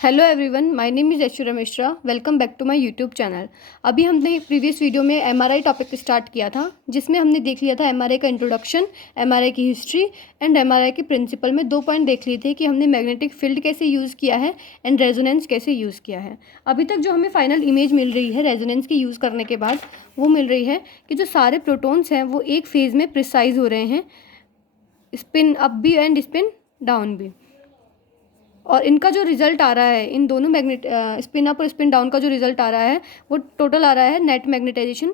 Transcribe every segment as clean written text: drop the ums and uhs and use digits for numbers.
Hello everyone, my name is Aishwarya Mishra. Welcome back to my YouTube channel. अभी हमने previous video में MRI topic start किया था, जिसमें हमने देख लिया था एमआरआई का इंट्रोडक्शन, एमआरआई की हिस्ट्री एंड एमआरआई के प्रिंसिपल में 2 पॉइंट देख लिए थे कि हमने मैग्नेटिक फील्ड कैसे यूज़ किया है एंड रेजोनेंस कैसे यूज़ किया है। अभी तक जो हमें फाइनल इमेज मिल रही है रेजोनेंस की यूज़ करने के बाद, वो मिल रही है कि जो सारे प्रोटॉन्स हैं वो एक फेज़ में प्रिसाइज हो रहे हैं, स्पिन अप भी एंड स्पिन डाउन भी। और इनका जो रिजल्ट आ रहा है, इन दोनों मैग्नेट स्पिन अप और स्पिन डाउन का जो रिजल्ट आ रहा है वो टोटल आ रहा है नेट मैग्नेटाइजेशन,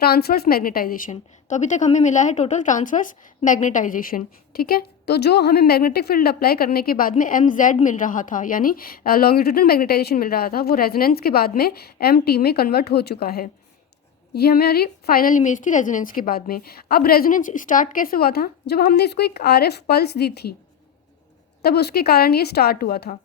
ट्रांसवर्स मैग्नेटाइजेशन। तो अभी तक हमें मिला है टोटल ट्रांसवर्स मैग्नेटाइजेशन। ठीक है, तो जो हमें मैग्नेटिक फील्ड अप्लाई करने के बाद में MZ मिल रहा था, यानी लॉन्गिट्यूडनल मैग्नेटाइजेशन मिल रहा था, वो रेजोनेंस के बाद में MT में कन्वर्ट हो चुका है। ये हमारी फाइनल इमेज थी रेजोनेंस के बाद में। अब रेजोनेंस स्टार्ट कैसे हुआ था? जब हमने इसको एक RF पल्स दी थी, तब उसके कारण ये स्टार्ट हुआ था।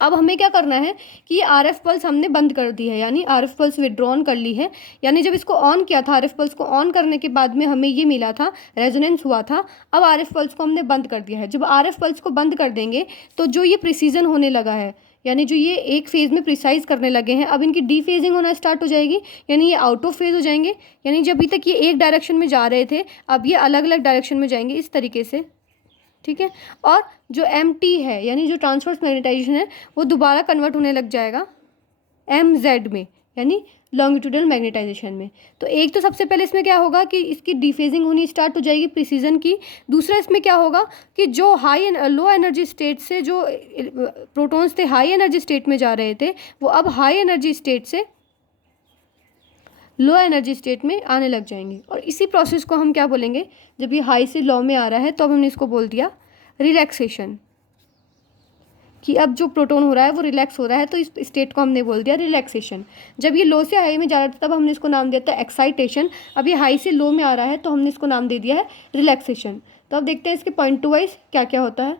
अब हमें क्या करना है कि ये RF पल्स हमने बंद कर दी है, यानी RF पल्स विड्रॉन कर ली है। यानी जब इसको ऑन किया था, RF पल्स को ऑन करने के बाद में हमें ये मिला था, रेजोनेंस हुआ था। अब RF पल्स को हमने बंद कर दिया है। जब RF पल्स को बंद कर देंगे तो जो ये प्रिसीजन होने लगा है, यानी जो ये एक फेज़ में प्रिसाइज करने लगे हैं, अब इनकी डीफेजिंग होना स्टार्ट हो जाएगी, यानी ये आउट ऑफ फेज हो जाएंगे। यानी जब अभी तक ये एक डायरेक्शन में जा रहे थे, अब ये अलग अलग डायरेक्शन में जाएंगे इस तरीके से। ठीक है, और जो MT है, यानी जो ट्रांसवर्स मैग्नेटाइजेशन है, वो दोबारा कन्वर्ट होने लग जाएगा MZ में, यानी लॉन्गिट्यूडनल मैग्नेटाइजेशन में। तो एक तो सबसे पहले इसमें क्या होगा कि इसकी डिफेजिंग होनी स्टार्ट हो जाएगी प्रिसीजन की। दूसरा इसमें क्या होगा कि जो हाई लो एनर्जी स्टेट से जो प्रोटॉन्स थे हाई एनर्जी स्टेट में जा रहे थे, वो अब हाई एनर्जी स्टेट से लो एनर्जी स्टेट में आने लग जाएंगे। और इसी प्रोसेस को हम क्या बोलेंगे? जब ये हाई से लो में आ रहा है तो अब हमने इसको बोल दिया रिलैक्सेशन, कि अब जो प्रोटॉन हो रहा है वो रिलैक्स हो रहा है, तो इस स्टेट को हमने बोल दिया रिलैक्सेशन। जब ये लो से हाई में जा रहा था तब हमने इसको नाम दिया था एक्साइटेशन। अब ये हाई से लो में आ रहा है तो हमने इसको नाम दे दिया है रिलैक्सेशन। तो अब देखते हैं इसके पॉइंट टू वाइज क्या क्या होता है।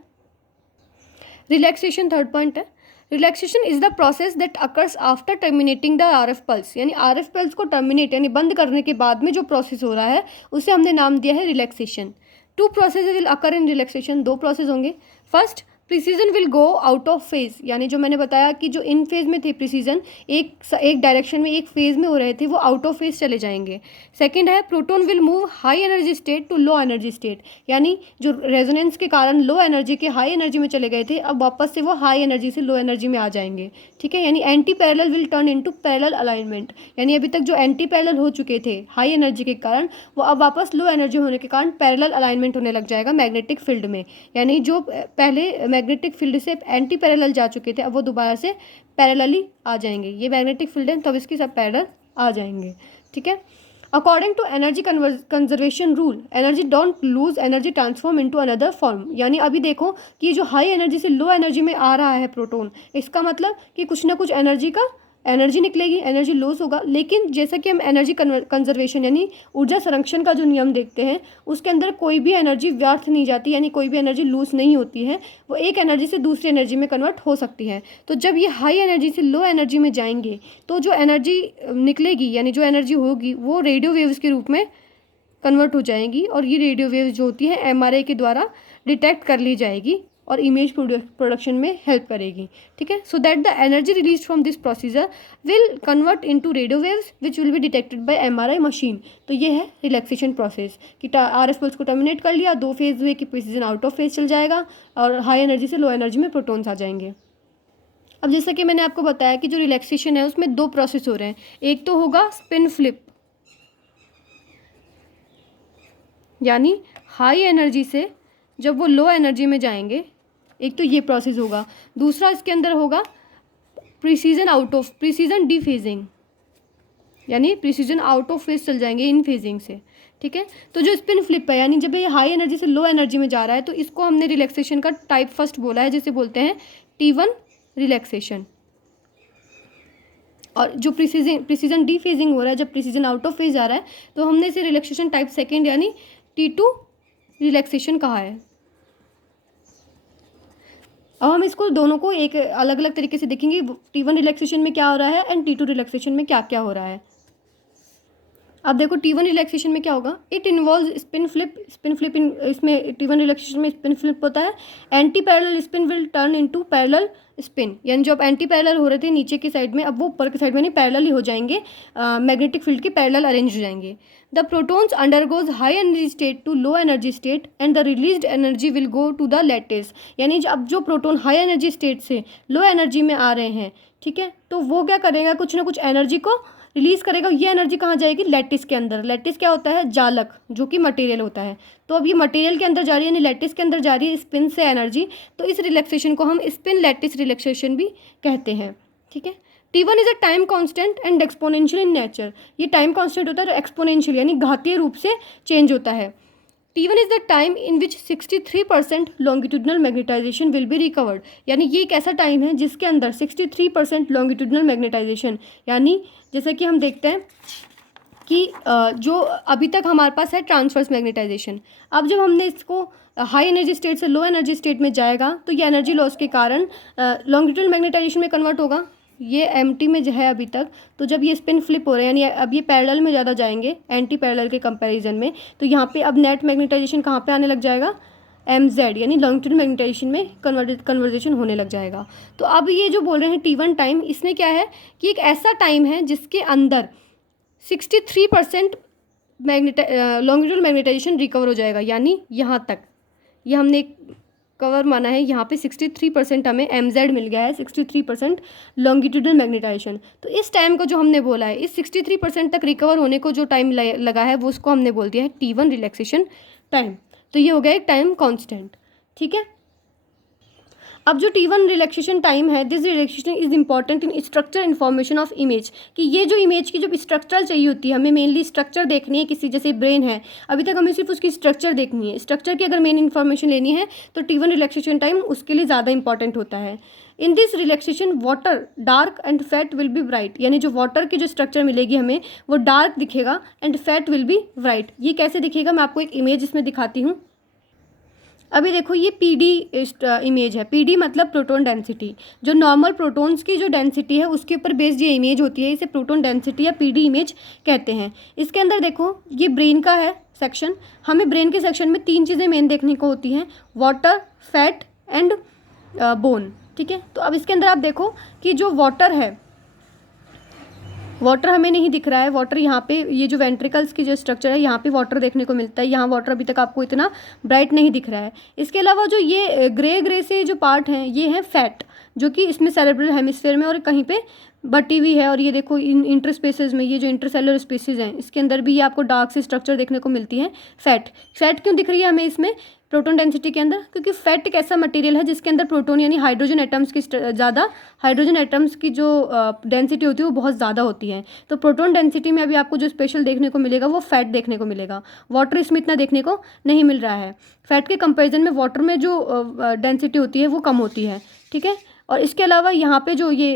रिलैक्सेशन थर्ड पॉइंट है। Relaxation is the process that occurs after terminating the RF pulse, यानी RF पल्स को टर्मिनेट यानी बंद करने के बाद में जो प्रोसेस हो रहा है उसे हमने नाम दिया है relaxation. 2 process will occur in relaxation, 2 process होंगे। First, precession will go out of phase, यानी जो मैंने बताया कि जो इन फेज में थे प्रिसीजन, एक डायरेक्शन में एक फेज में हो रहे थे, वो आउट ऑफ फेज चले जाएंगे। सेकंड है, proton will move high energy state to low energy state, यानी जो रेजोनेंस के कारण लो एनर्जी के हाई एनर्जी में चले गए थे, अब वापस से वो हाई एनर्जी से लो एनर्जी में आ जाएंगे। ठीक है, यानी anti parallel will turn into parallel alignment, यानी अभी तक जो एंटी पैरेलल हो चुके थे हाई एनर्जी के कारण, वो अब वापस लो एनर्जी होने के कारण पैरेलल अलाइनमेंट होने लग जाएगा मैग्नेटिक फील्ड में। यानी जो पहले मैग्नेटिक फील्ड से एंटी पैरेलल जा चुके थे, अब वो दोबारा से पैरेलली आ जाएंगे। ये मैग्नेटिक फील्ड है, तब इसकी सब पैरेलल आ जाएंगे। ठीक है, according to energy conservation rule, energy don't lose energy transform into another form. यानी अभी देखो कि ये जो हाई एनर्जी से लो एनर्जी में आ रहा है प्रोटॉन, इसका मतलब कि कुछ ना कुछ एनर्जी निकलेगी, एनर्जी लॉस होगा। लेकिन जैसा कि हम एनर्जी कंजर्वेशन यानी ऊर्जा संरक्षण का जो नियम देखते हैं, उसके अंदर कोई भी एनर्जी व्यर्थ नहीं जाती, यानी कोई भी एनर्जी लूज नहीं होती है, वो एक एनर्जी से दूसरी एनर्जी में कन्वर्ट हो सकती है। तो जब ये हाई एनर्जी से लो एनर्जी में जाएंगे तो जो एनर्जी निकलेगी, यानी जो एनर्जी होगी, वो रेडियो वेव्स के रूप में कन्वर्ट हो जाएंगी। और ये रेडियो वेव्स जो होती हैं MRI के द्वारा डिटेक्ट कर ली जाएगी और इमेज प्रोडक्शन में हेल्प करेगी। ठीक है, so that the energy release from this procedure will convert into radio waves which will be detected by MRI machine. तो ये है रिलैक्सेशन प्रोसेस कि RF पल्स को टर्मिनेट कर लिया, 2 फेज हुए कि प्रिसीजन आउट ऑफ फेज चल जाएगा और हाई एनर्जी से लो एनर्जी में प्रोटॉन्स आ जाएंगे। अब जैसा कि मैंने आपको बताया कि जो रिलैक्सेशन है उसमें 2 प्रोसेस हो रहे हैं। एक तो होगा स्पिन फ्लिप, यानी हाई एनर्जी से जब वो लो एनर्जी में जाएंगे, एक तो ये प्रोसेस होगा। दूसरा इसके अंदर होगा प्रिसीजन डीफेजिंग, यानी प्रिसीजन आउट ऑफ फेज चल जाएंगे इन फेजिंग से। ठीक है, तो जो स्पिन फ्लिप है, यानी जब ये हाई एनर्जी से लो एनर्जी में जा रहा है, तो इसको हमने रिलैक्सेशन का टाइप फर्स्ट बोला है, जिसे बोलते हैं T1 रिलैक्सेशन। और जो प्रिसीजन डीफेजिंग हो रहा है, जब प्रिसीजन आउट ऑफ फेज जा रहा है, तो हमने इसे रिलैक्सेशन टाइप सेकेंड यानी T2 रिलैक्सेशन कहा है। अब हम इसको दोनों को एक अलग अलग तरीके से देखेंगे, T1 रिलैक्सेशन में क्या हो रहा है एंड T2 रिलैक्सेशन में क्या क्या हो रहा है। अब देखो T1 रिलैक्सेशन में क्या होगा, इट इन्वॉल्व स्पिन फ्लिप इन, इसमें T1 रिलैक्सेशन में स्पिन फ्लिप होता है। Anti parallel spin will turn into parallel spin, यानी जो अब एंटी पैरेलल हो रहे थे नीचे की साइड में, अब वो ऊपर की साइड में नहीं पैरेलल ही हो जाएंगे, मैग्नेटिक फील्ड के पैरेलल अरेंज हो जाएंगे। The protons undergoes high energy state to low energy state and the released energy will go to the lattice, यानी अब जो प्रोटॉन हाई एनर्जी स्टेट से लो एनर्जी में आ रहे हैं, ठीक है, तो वो क्या करेगा, कुछ ना कुछ एनर्जी को रिलीज करेगा। ये एनर्जी कहाँ जाएगी, लैटिस के अंदर। लैटिस क्या होता है, जालक, जो कि मटेरियल होता है। तो अब ये मटेरियल के अंदर जा रही है, यानी लैटिस के अंदर जा रही है स्पिन से एनर्जी, तो इस रिलैक्सेशन को हम स्पिन लैटिस रिलैक्सेशन भी कहते हैं, ठीक है। T1 is a time constant and exponential in nature, ये टाइम कांस्टेंट होता है, एक्सपोनेंशियल यानी घातीय रूप से चेंज होता है। T1 is the time in which 63% longitudinal magnetization will be recovered, यानी ये एक ऐसा टाइम है जिसके अंदर 63% लॉन्गिट्यूडनल मैग्नेटाइजेशन, यानी जैसे कि हम देखते हैं कि जो अभी तक हमारे पास है ट्रांसवर्स मैग्नेटाइजेशन, अब जब हमने इसको हाई एनर्जी स्टेट से लो एनर्जी स्टेट में जाएगा तो ये एनर्जी लॉस के कारण लॉन्गिट्यूडनल मैग्नेटाइजेशन में कन्वर्ट होगा। ये एम्प्टी में जो है अभी तक, तो जब ये स्पिन फ्लिप हो रहे हैं, यानी अब ये पैरेलल में ज़्यादा जाएंगे एंटी पैरेलल के कंपैरिजन में, तो यहाँ पे अब नेट मैग्नेटाइजेशन कहाँ पे आने लग जाएगा, MZ, यानी लॉन्गिट्यूडनल मैग्नेटाइजेशन में कन्वर्जेशन होने लग जाएगा। तो अब ये जो बोल रहे हैं T1 टाइम, इसमें क्या है कि एक ऐसा टाइम है जिसके अंदर 63% लॉन्गिट्यूडनल मैग्नेटाइजेशन रिकवर हो जाएगा, यानी यहाँ तक ये हमने कवर माना है, यहाँ पे 63% हमें MZ मिल गया है, 63% लॉन्गिट्यूडनल मैग्नेटाइजेशन। तो इस टाइम को जो हमने बोला है, इस 63% तक रिकवर होने को जो टाइम लगा है वो उसको हमने बोल दिया है T1 रिलैक्सेशन टाइम। तो ये हो गया एक टाइम कांस्टेंट, ठीक है। अब जो T1 रिलैक्सेशन टाइम है, this relaxation is important in structure information of image, कि ये जो इमेज की जो स्ट्रक्चरल चाहिए होती है, हमें मेनली स्ट्रक्चर देखनी है किसी, जैसे ब्रेन है, अभी तक हमें सिर्फ उसकी स्ट्रक्चर देखनी है, स्ट्रक्चर की अगर मेन इन्फॉर्मेशन लेनी है तो T1 रिलैक्सेशन टाइम उसके लिए ज़्यादा इंपॉर्टेंट होता है। In this relaxation water dark and fat will be bright, यानी जो वाटर की जो स्ट्रक्चर मिलेगी हमें वो डार्क दिखेगा and fat will be bright. ये कैसे दिखेगा, मैं आपको एक इमेज इसमें दिखाती हूँ। अभी देखो ये PD इमेज है, PD मतलब प्रोटॉन डेंसिटी, जो नॉर्मल प्रोटॉन्स की जो डेंसिटी है उसके ऊपर बेस्ड ये इमेज होती है, इसे प्रोटॉन डेंसिटी या PD इमेज कहते हैं। इसके अंदर देखो ये ब्रेन का है सेक्शन, हमें ब्रेन के सेक्शन में 3 चीज़ें मेन देखने को होती हैं, वाटर, फैट एंड बोन, ठीक है। तो अब इसके अंदर आप देखो कि जो वाटर है, वाटर हमें नहीं दिख रहा है, वाटर यहाँ पे ये जो वेंट्रिकल्स की जो स्ट्रक्चर है यहाँ पे वाटर देखने को मिलता है, यहाँ वाटर अभी तक आपको इतना ब्राइट नहीं दिख रहा है। इसके अलावा जो ये ग्रे से जो पार्ट हैं ये हैं फैट, जो कि इसमें सेरेब्रल हेमिस्फीयर में और कहीं पे बटी हुई है, और ये देखो इन इंटरस्पेसेस में ये जो इंटरसेलुलर स्पेसेस हैं इसके अंदर भी ये आपको डार्क सी स्ट्रक्चर देखने को मिलती है। फैट क्यों दिख रही है हमें इसमें प्रोटॉन डेंसिटी के अंदर, क्योंकि फैट एक ऐसा मटेरियल है जिसके अंदर प्रोटॉन यानी हाइड्रोजन एटम्स की ज़्यादा, हाइड्रोजन एटम्स की जो डेंसिटी होती है वो बहुत ज़्यादा होती है। तो प्रोटॉन डेंसिटी में अभी आपको जो स्पेशल देखने को मिलेगा वो फैट देखने को मिलेगा, वाटर इसमें इतना देखने को नहीं मिल रहा है। फैट के कंपेरिजन में वाटर में जो डेंसिटी होती है वो कम होती है, ठीक है। और इसके अलावा यहाँ पे जो ये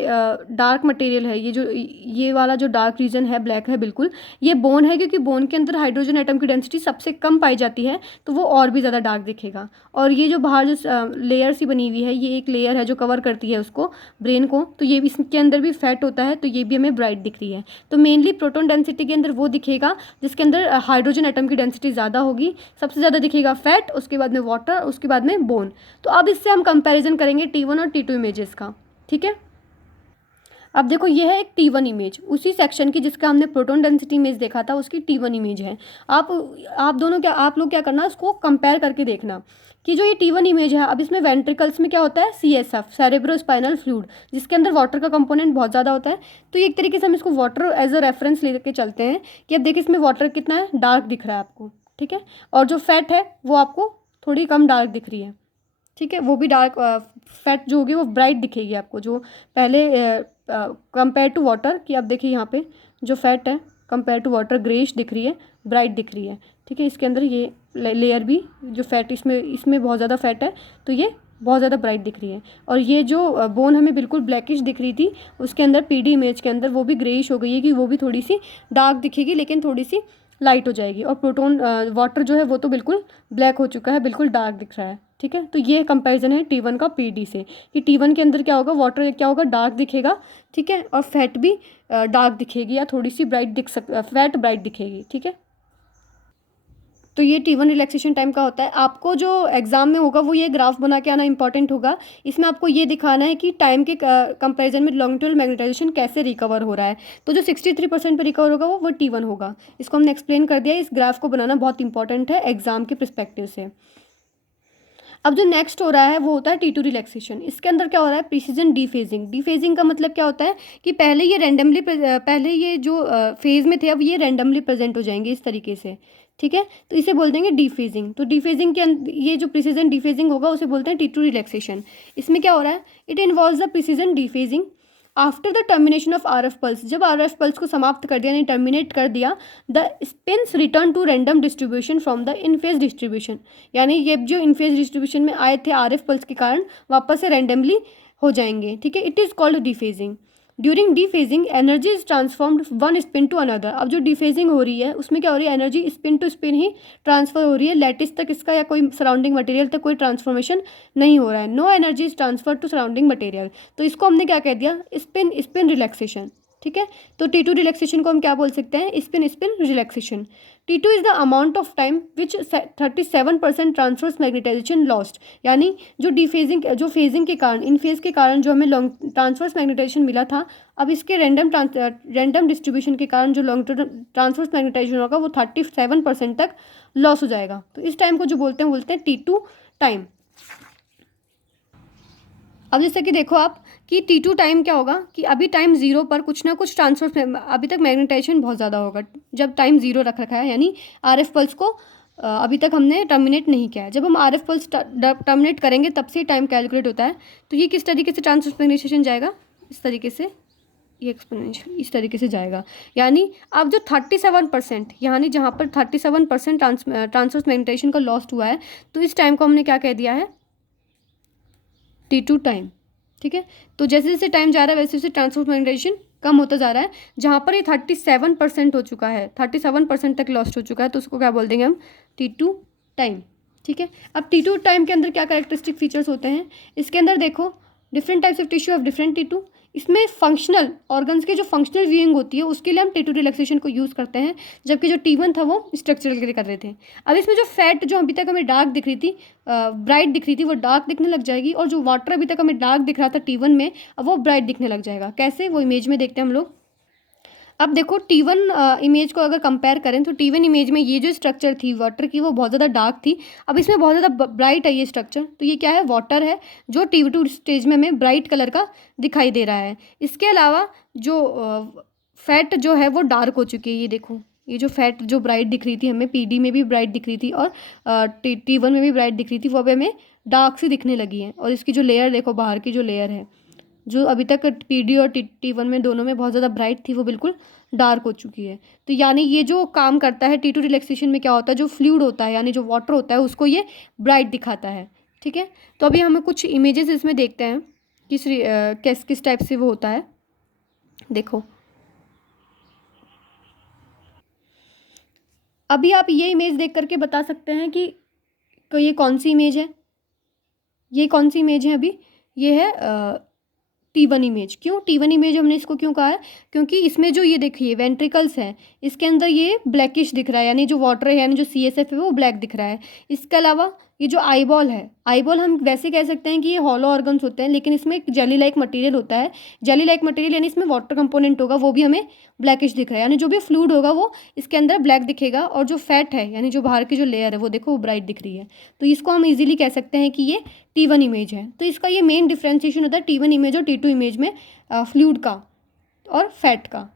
डार्क मटेरियल है, ये वाला जो डार्क रीजन है, ब्लैक है बिल्कुल, ये बोन है, क्योंकि बोन के अंदर हाइड्रोजन एटम की डेंसिटी सबसे कम पाई जाती है, तो वो और भी ज़्यादा डार्क दिखेगा। और ये जो बाहर जो लेयर सी बनी हुई है, ये एक लेयर है जो कवर करती है उसको, ब्रेन को, तो ये भी इसके अंदर भी फैट होता है, तो ये भी हमें ब्राइट दिख रही है। तो मेनली प्रोटॉन डेंसिटी के अंदर वो दिखेगा जिसके अंदर हाइड्रोजन एटम की डेंसिटी ज़्यादा होगी, सबसे ज़्यादा दिखेगा फैट, उसके बाद में वाटर, उसके बाद में बोन। तो अब इससे हम कंपेरिजन करेंगे T1 और T2 इमेजेस का, ठीक है। अब देखो ये है एक T1 इमेज, उसी सेक्शन की जिसका हमने प्रोटॉन डेंसिटी इमेज देखा था उसकी T1 इमेज है। आप लोग क्या करना, उसको कंपेयर करके देखना कि जो ये T1 इमेज है, अब इसमें वेंट्रिकल्स में क्या होता है, CSF सेरेब्रोस्पाइनल फ्लूइड, जिसके अंदर वाटर का कंपोनेंट बहुत ज़्यादा होता है। तो ये एक तरीके से हम इसको वाटर एज अ रेफरेंस लेके चलते हैं कि अब देखिए इसमें वाटर कितना है, डार्क दिख रहा है आपको, ठीक है। और जो फैट है वो आपको थोड़ी कम डार्क दिख रही है, ठीक है, वो भी डार्क, फैट जो होगी वो ब्राइट दिखेगी आपको, जो पहले कंपेयर टू वाटर की, अब देखिए यहाँ पे जो फैट है कंपेयर टू वाटर ग्रेइश दिख रही है, ब्राइट दिख रही है, ठीक है। इसके अंदर ये लेयर भी जो फैट इसमें बहुत ज़्यादा फैट है, तो ये बहुत ज़्यादा ब्राइट दिख रही है। और ये जो बोन हमें बिल्कुल ब्लैकिश दिख रही थी उसके अंदर PD इमेज के अंदर वो भी ग्रेइश हो गई है, कि वो भी थोड़ी सी डार्क दिखेगी लेकिन थोड़ी सी लाइट हो जाएगी। और प्रोटॉन वाटर जो है वो तो बिल्कुल ब्लैक हो चुका है, बिल्कुल डार्क दिख रहा है, ठीक है। तो ये कंपैरिजन है T1 का PD से, कि T1 के अंदर क्या होगा, वाटर क्या होगा, डार्क दिखेगा, ठीक है, और फैट भी डार्क दिखेगी या थोड़ी सी ब्राइट फैट ब्राइट दिखेगी, ठीक है। तो ये T1 रिलैक्सेशन टाइम का होता है। आपको जो एग्जाम में होगा वो ये ग्राफ बना के आना इंपॉर्टेंट होगा। इसमें आपको ये दिखाना है कि टाइम के कंपैरिजन में लॉन्गिट्यूडल मैग्नेटाइजेशन कैसे रिकवर हो रहा है। तो जो 63% पर रिकवर होगा वो T1 होगा। इसको हमने एक्सप्लेन कर दिया। इस ग्राफ को बनाना बहुत इंपॉर्टेंट है एग्जाम के परस्पेक्टिव से। अब जो नेक्स्ट हो रहा है वो होता है T2 रिलैक्सेशन। इसके अंदर क्या हो रहा है, प्रिसीजन डीफेजिंग। डीफेजिंग का मतलब क्या होता है कि पहले ये जो फेज में थे अब ये रैंडमली प्रेजेंट हो जाएंगे इस तरीके से, ठीक है। तो इसे बोल देंगे डीफेजिंग। तो डीफेजिंग के ये जो प्रिसीजन डीफेजिंग होगा उसे बोलते हैं T2 रिलैक्सेशन। इसमें क्या हो रहा है, it involves the precession dephasing after the termination of RF pulse. जब RF पल्स को समाप्त कर दिया यानी टर्मिनेट कर दिया, the spins return to random distribution from the in phase distribution. यानी ये जो इनफेज डिस्ट्रीब्यूशन में आए थे RF पल्स के कारण वापस से रैंडमली हो जाएंगे, ठीक है। It is called dephasing. During dephasing energy is transformed one spin to another. अब जो डीफेजिंग हो रही है उसमें क्या हो रही है, एनर्जी स्पिन टू स्पिन ही ट्रांसफर हो रही है। लैटिस तक इसका या कोई सराउंडिंग मटेरियल तक कोई ट्रांसफॉर्मेशन नहीं हो रहा है। No energy is transfer to surrounding material. तो इसको हमने क्या कह दिया, स्पिन स्पिन रिलैक्सेशन, ठीक है। तो T2 रिलैक्सेशन को हम क्या बोल सकते हैं, spin spin relaxation. T2 is the amount of time which 37% transverse magnetization lost. यानी जो फेजिंग के कारण, इन फेज के कारण जो हमें लॉन्ग ट्रांसवर्स मैग्नेटाइजेशन मिला था, अब इसके रैंडम डिस्ट्रीब्यूशन के कारण जो लॉन्ग ट्रांसवर्स मैग्नेटाइजेशन होगा वो 37% तक लॉस हो जाएगा। तो इस टाइम को जो बोलते हैं T2 टाइम। अब जैसे कि देखो आप कि T2 टाइम क्या होगा कि अभी टाइम जीरो पर कुछ ना कुछ ट्रांसफर, अभी तक मैग्नेटाइजेशन बहुत ज़्यादा होगा जब टाइम जीरो रख रखा है, यानी RF पल्स को अभी तक हमने टर्मिनेट नहीं किया है। जब हम RF पल्स टर्मिनेट करेंगे तब से टाइम कैलकुलेट होता है। तो ये किस तरीके से ट्रांसवर्स मैग्नेटाइजेशन जाएगा, इस तरीके से, ये एक्सपोनेंशियल इस तरीके से जाएगा। यानी अब जो 37%, यानी जहाँ पर 37% ट्रांसवर्स मैग्नेटाइजेशन का लॉस्ट हुआ है, तो इस टाइम को हमने क्या कह दिया है, T2 टाइम, ठीक है। तो जैसे जैसे टाइम जा रहा है वैसे वैसे ट्रांसवर्स मैग्नेटाइजेशन कम होता जा रहा है। जहाँ पर ये 37% हो चुका है, 37% तक लॉस्ट हो चुका है, तो उसको क्या बोल देंगे हम, T2 टाइम, ठीक है। अब T2 टाइम के अंदर क्या कैरेक्टरिस्टिक फीचर्स होते हैं, इसके अंदर देखो different types of tissue of different T2। इसमें फंक्शनल ऑर्गन्स की जो फंक्शनल व्यूइंग होती है उसके लिए हम T2 रिलैक्सेशन को यूज़ करते हैं, जबकि जो T1 था वो स्ट्रक्चरल के लिए कर रहे थे। अब इसमें जो फैट जो अभी तक हमें डार्क दिख रही थी, ब्राइट दिख रही थी, वो डार्क दिखने लग जाएगी, और जो वाटर अभी तक हमें डार्क दिख रहा था T1 में, अब वो ब्राइट दिखने लग जाएगा। कैसे, वो इमेज में देखते हैं हम लोग। अब देखो T1 इमेज को अगर कंपेयर करें तो T1 इमेज में ये जो स्ट्रक्चर थी वाटर की वो बहुत ज़्यादा डार्क थी। अब इसमें बहुत ज़्यादा ब्राइट है ये स्ट्रक्चर, तो ये क्या है, वाटर है जो T2 स्टेज में हमें ब्राइट कलर का दिखाई दे रहा है। इसके अलावा जो फैट जो है वो डार्क हो चुकी है। ये देखो, ये जो फैट जो ब्राइट दिख रही थी हमें PD में भी ब्राइट दिख रही थी और T1 में भी ब्राइट दिख रही थी, वो अब हमें डार्क सी दिखने लगी है। और इसकी जो लेयर देखो, बाहर की जो लेयर है, जो अभी तक PD और T1 में दोनों में बहुत ज़्यादा ब्राइट थी, वो बिल्कुल डार्क हो चुकी है। तो यानी ये जो काम करता है T2 रिलैक्सेशन में, क्या होता है, जो फ्लूइड होता है यानी जो वाटर होता है उसको ये ब्राइट दिखाता है, ठीक है। तो अभी हमें कुछ इमेजेस इसमें देखते हैं किस टाइप से वो होता है। देखो अभी आप ये इमेज देख करके बता सकते हैं कि ये कौन सी इमेज है, ये कौन सी इमेज है। अभी ये है T1 इमेज। क्यों T1 इमेज हमने इसको क्यों कहा है, क्योंकि इसमें जो ये देखिए वेंट्रिकल्स हैं, इसके अंदर ये ब्लैकिश दिख रहा है, यानी जो वाटर है यानी जो CSF है वो ब्लैक दिख रहा है। इसके अलावा ये जो आईबॉल है, आईबॉल हम वैसे कह सकते हैं कि ये हॉलो ऑर्गन्स होते हैं, लेकिन इसमें एक जेली लाइक मटेरियल होता है। जेली लाइक मटेरियल यानी इसमें वाटर कंपोनेंट होगा, वो भी हमें ब्लैकिश दिख रहा है। यानी जो भी फ्लूइड होगा वो इसके अंदर ब्लैक दिखेगा, और जो फैट है यानी जो बाहर की जो लेयर है वो देखो वो ब्राइट दिख रही है। तो इसको हम इजीली कह सकते हैं कि ये T1 इमेज है। तो इसका ये मेन डिफ्रेंशिएशन होता है T1 इमेज और T2 इमेज में, फ्लूइड का और फैट का।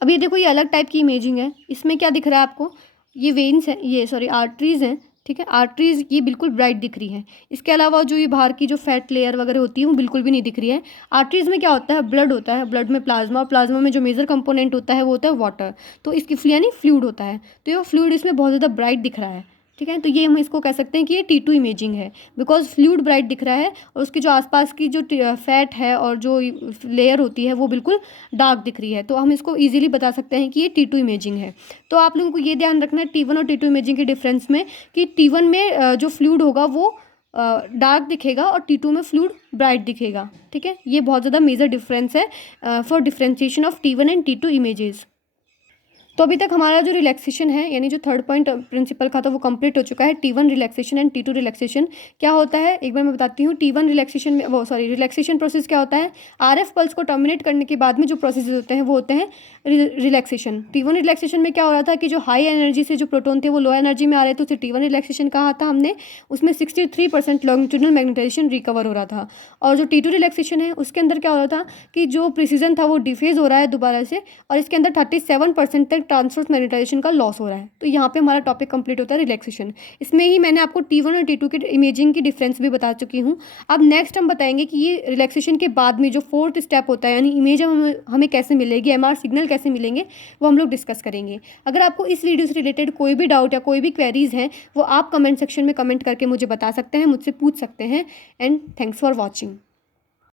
अब ये देखो, ये अलग टाइप की इमेजिंग है। इसमें क्या दिख रहा है आपको, ये वेन्स है, ये सॉरी आर्टरीज हैं, ठीक है। आर्टरीज ये बिल्कुल ब्राइट दिख रही है। इसके अलावा जो ये बाहर की जो फैट लेयर वगैरह होती है वो बिल्कुल भी नहीं दिख रही है। आर्टरीज में क्या होता है, ब्लड होता है, ब्लड में प्लाज्मा, और प्लाज्मा में जो मेजर कंपोनेंट होता है वो होता है वाटर। तो इसकी यानी फ्लूइड होता है, तो ये फ्लूइड इसमें बहुत ज़्यादा ब्राइट दिख रहा है, ठीक है। तो ये हम इसको कह सकते हैं कि ये T2 इमेजिंग है, बिकॉज फ्लूइड ब्राइट दिख रहा है और उसके जो आसपास की जो फैट है और जो लेयर होती है वो बिल्कुल डार्क दिख रही है, तो हम इसको ईजिली बता सकते हैं कि ये T2 इमेजिंग है। तो आप लोगों को ये ध्यान रखना है T1 और T2 इमेजिंग के डिफरेंस में कि T1 में जो फ्लूइड होगा वो डार्क दिखेगा और T2 में फ्लूइड ब्राइट दिखेगा। ठीक है, ये बहुत ज़्यादा मेजर डिफरेंस है for differentiation of T1 and T2 images. तो अभी तक हमारा जो रिलैक्सेशन है यानी जो थर्ड पॉइंट प्रिंसिपल का था वो कंप्लीट हो चुका है। T1 relaxation and T2 relaxation क्या होता है एक बार मैं बताती हूँ। T1 रिलैक्सेशन में रिलैक्सेशन प्रोसेस क्या होता है, RF पल्स को टर्मिनेट करने के बाद में जो प्रोसेसेस होते हैं वो होते हैं रिलैक्सेशन। T1 रिलैक्सेशन में क्या हो रहा था कि जो हाई एनर्जी से जो प्रोटोन थे वो लो एनर्जी में आ रहे थे, उसे T1 रिलैक्सेशन कहा था हमने। उसमें 63% लॉन्गिट्यूडनल मैग्नेटाइजेशन रिकवर हो रहा था। और जो T2 रिलैक्सेशन है उसके अंदर क्या हो रहा था कि जो प्रिसीजन था वो डिफेज हो रहा है दोबारा से, और इसके अंदर 37% तक ट्रांसवर्स मैग्नेटाइजेशन का लॉस हो रहा है। तो यहाँ पे हमारा टॉपिक कंप्लीट होता है रिलैक्सेशन। इसमें ही मैंने आपको T1 और T2 के इमेजिंग की डिफरेंस भी बता चुकी हूँ। अब नेक्स्ट हम बताएंगे कि ये रिलैक्सेशन के बाद में जो फोर्थ स्टेप होता है यानी इमेज हमें कैसे मिलेगी, MR सिग्नल कैसे मिलेंगे, वो हम लोग डिस्कस करेंगे। अगर आपको इस वीडियो से रिलेटेड कोई भी डाउट या कोई भी क्वेरीज हैं वो आप कमेंट सेक्शन में कमेंट करके मुझे बता सकते हैं, मुझसे पूछ सकते हैं। And thanks for watching.